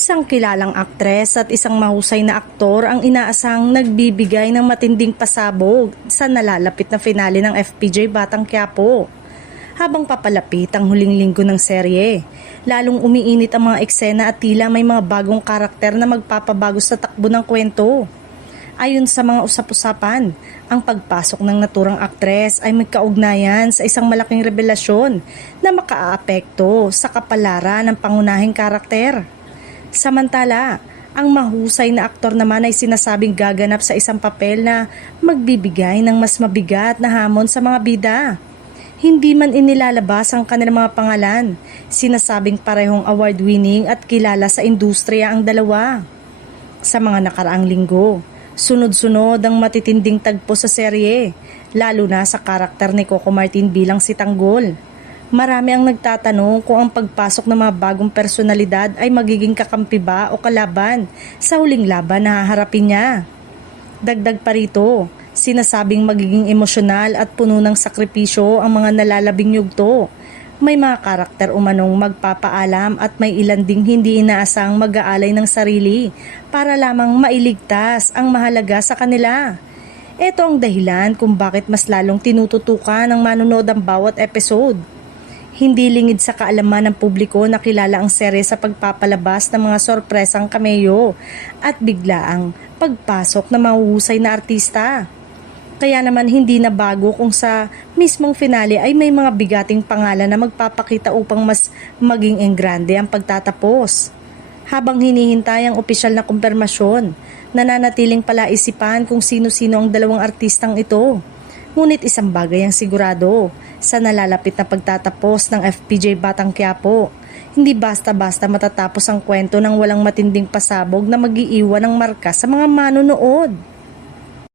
Isang kilalang aktres at isang mahusay na aktor ang inaasahang nagbibigay ng matinding pasabog sa nalalapit na finale ng FPJ Batang Quiapo. Habang papalapit ang huling linggo ng serye, lalong umiinit ang mga eksena at tila may mga bagong karakter na magpapabago sa takbo ng kwento. Ayon sa mga usap-usapan, ang pagpasok ng naturang aktres ay may kaugnayan sa isang malaking revelasyon na makaaapekto sa kapalaran ng pangunahing karakter. Samantala, ang mahusay na aktor naman ay sinasabing gaganap sa isang papel na magbibigay ng mas mabigat na hamon sa mga bida. Hindi man inilalabas ang kanilang mga pangalan, sinasabing parehong award-winning at kilala sa industriya ang dalawa. Sa mga nakaraang linggo, sunod-sunod ang matitinding tagpo sa serye, lalo na sa karakter ni Coco Martin bilang si Tanggol. Marami ang nagtatanong kung ang pagpasok ng mga bagong personalidad ay magiging kakampi ba o kalaban sa huling laban na haharapin niya. Dagdag pa rito, sinasabing magiging emosyonal at puno ng sakripisyo ang mga nalalabing yugto. May mga karakter umanong magpapaalam at may ilan ding hindi inaasang mag-aalay ng sarili para lamang mailigtas ang mahalaga sa kanila. Ito ang dahilan kung bakit mas lalong tinututukan ng manonood ang bawat episode. Hindi lingid sa kaalaman ng publiko na kilala ang serye sa pagpapalabas ng mga sorpresang cameo at biglaang pagpasok ng mahuhusay na artista. Kaya naman hindi na bago kung sa mismong finale ay may mga bigating pangalan na magpapakita upang mas maging enggrande ang pagtatapos. Habang hinihintay ang opisyal na kumpirmasyon, nananatiling palaisipan kung sino-sino ang dalawang artistang ito. Ngunit isang bagay ang sigurado, sa nalalapit na pagtatapos ng FPJ Batang Quiapo, hindi basta-basta matatapos ang kwento ng walang matinding pasabog na mag-iiwan ng marka sa mga manonood.